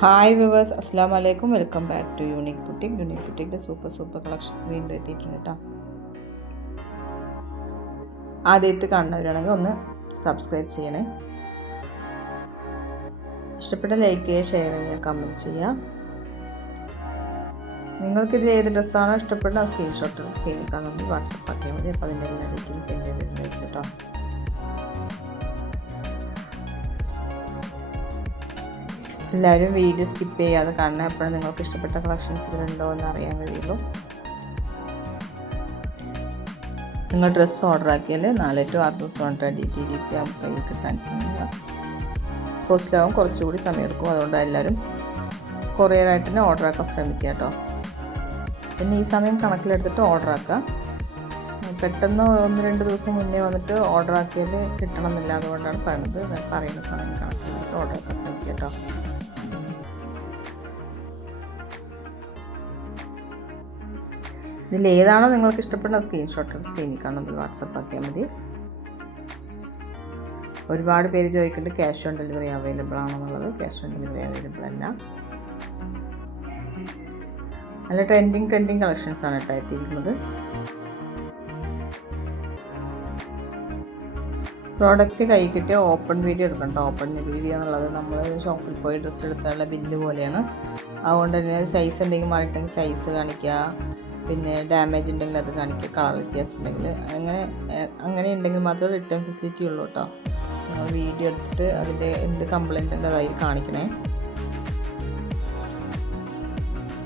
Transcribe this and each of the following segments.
Hi viewers, അസ്സാം വലൈക്കും. Welcome back to unique boutique. Unique ബുട്ടിക്കിൻ്റെ സൂപ്പർ കളക്ഷൻസ് വീണ്ടും എത്തിയിട്ടുണ്ട് കേട്ടോ. ആദ്യമായിട്ട് കാണുന്നവരാണെങ്കിൽ ഒന്ന് സബ്സ്ക്രൈബ് ചെയ്യണേ. ഇഷ്ടപ്പെട്ട ലൈക്ക് ചെയ്യുക, ഷെയർ ചെയ്യുക, കമൻറ്റ് ചെയ്യുക. നിങ്ങൾക്കിതിൽ ഏത് ഡ്രസ്സാണോ ഇഷ്ടപ്പെടുന്ന ആ സ്ക്രീൻഷോട്ട് സ്ക്രീനിൽ കാണുമ്പോൾ വാട്സപ്പ് ആക്കിയാൽ മതി. അപ്പോൾ അതിൻ്റെ എല്ലാ ഡീറ്റെയിൽസ് സെൻഡ് ചെയ്തിട്ടുണ്ടായിരിക്കും കേട്ടോ. എല്ലാവരും വീഡിയോ സ്കിപ്പ് ചെയ്യാതെ കാണണം. എപ്പോഴും നിങ്ങൾക്ക് ഇഷ്ടപ്പെട്ട കളക്ഷൻസ് ഇതിലുണ്ടോ എന്ന് അറിയാൻ കഴിയുള്ളൂ. നിങ്ങൾ ഡ്രസ്സ് ഓർഡർ ആക്കിയാൽ 4 to 6 ദിവസം കൊണ്ട് DTDC ആകുമ്പോൾ കയ്യിൽ കിട്ടാൻ സമയമില്ല. കോസ്റ്റിലാവും, കുറച്ചുകൂടി സമയം എടുക്കും. അതുകൊണ്ട് എല്ലാവരും കൊറിയറായിട്ട് തന്നെ ഓർഡർ ആക്കാൻ ശ്രമിക്കുക കേട്ടോ. പിന്നെ ഈ സമയം കണക്കിലെടുത്തിട്ട് ഓർഡർ ആക്കുക. പെട്ടെന്ന് 1-2 ദിവസം മുന്നേ വന്നിട്ട് ഓർഡർ ആക്കിയാൽ കിട്ടണമെന്നില്ല. അതുകൊണ്ടാണ് പറയുന്ന സമയം കണക്കിലെടുത്തിട്ട് ഓർഡർ ആക്കാൻ ശ്രമിക്കുക കേട്ടോ. ഇതിലേതാണോ നിങ്ങൾക്ക് ഇഷ്ടപ്പെടുന്ന സ്ക്രീൻഷോട്ട് സ്ക്രീനിൽ കാണുമ്പോൾ വാട്സപ്പ് ആക്കിയാൽ മതി. ഒരുപാട് പേര് ചോദിക്കുന്നുണ്ട് ക്യാഷ് ഓൺ ഡെലിവറി അവൈലബിൾ ആണെന്നുള്ളത്. ക്യാഷ് ഓൺ ഡെലിവറി അവൈലബിൾ അല്ല. നല്ല ട്രെൻഡിങ് കളക്ഷൻസ് ആണ് കേട്ടോ എത്തിയിരിക്കുന്നത്. പ്രോഡക്റ്റ് കൈ കിട്ടിയ ഓപ്പൺ വീഡിയോ എടുക്കണം കേട്ടോ. ഓപ്പൺ വീഡിയോ എന്നുള്ളത് നമ്മൾ ഷോപ്പിൽ പോയി ഡ്രസ്സ് എടുത്താലുള്ള ബില്ല് പോലെയാണ്. അതുകൊണ്ട് തന്നെ സൈസ് എന്തെങ്കിലും മാറിയിട്ടുണ്ടെങ്കിൽ സൈസ് കാണിക്കുക, പിന്നെ ഡാമേജ് ഉണ്ടെങ്കിൽ അത് കാണിക്കുക, കളർ വ്യത്യാസം ഉണ്ടെങ്കിൽ അങ്ങനെ ഉണ്ടെങ്കിൽ മാത്രമേ റിട്ടേൺ ഫെസിലിറ്റി ഉള്ളൂ കേട്ടോ. വീഡിയോ എടുത്തിട്ട് അതിൻ്റെ എന്ത് കംപ്ലൈൻറ്റ് ഉണ്ടെങ്കിൽ അതായി കാണിക്കണേ.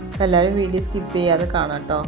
അപ്പോൾ എല്ലാവരും വീഡിയോ സ്കിപ്പ് ചെയ്യാതെ കാണാം കേട്ടോ.